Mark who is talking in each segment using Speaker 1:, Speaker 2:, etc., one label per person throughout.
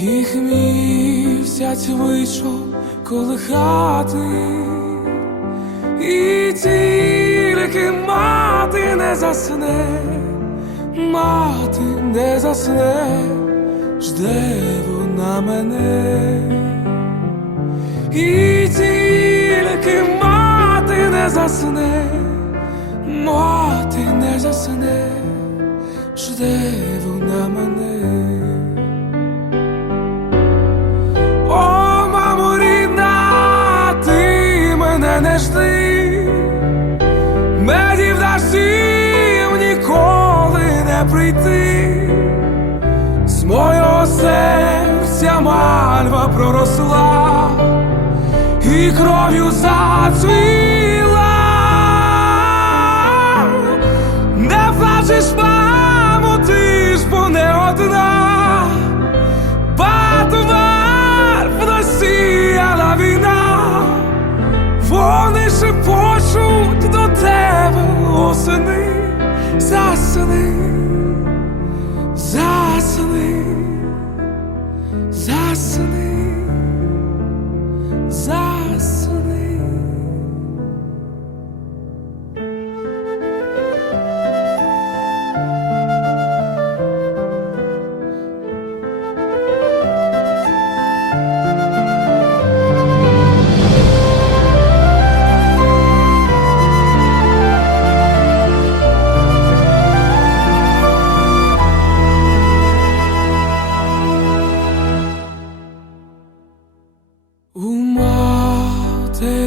Speaker 1: Їх місяць вийшов колихати, і тільки мати не засне, мати не засне, жде вона мене, і тільки мати не засне, мати не засне, жде вона мене. Прийти, з мого серця мальва проросла і кров'ю зацвіла, не плачеш, мамо, ти ж бо не одна. Патумар просіяла війна, вони шепочуть до тебе осени, засни,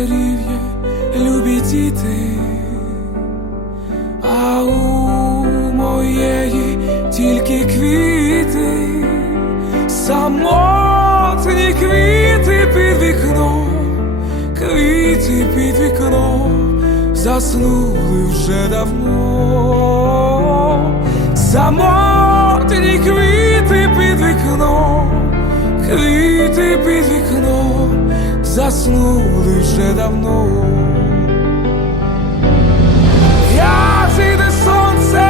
Speaker 1: є любі діти, а у моєї тільки квіти, самотні квіти під вікном, квіти під вікном заснули вже давно, самотні квіти заснули вже давно. Я зійде сонце,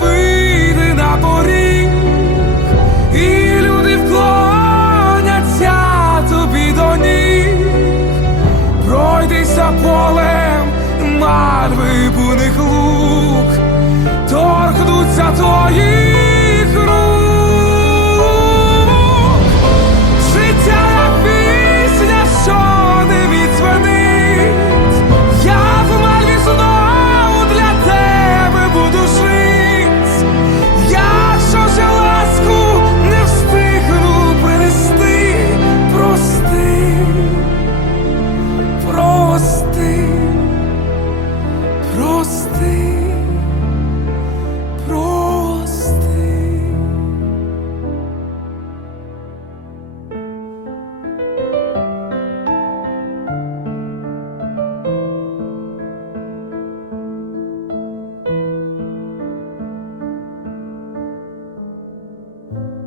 Speaker 1: вийде на поріг, і люди вклоняться тобі до ніг, пройдися полем мальви thank you.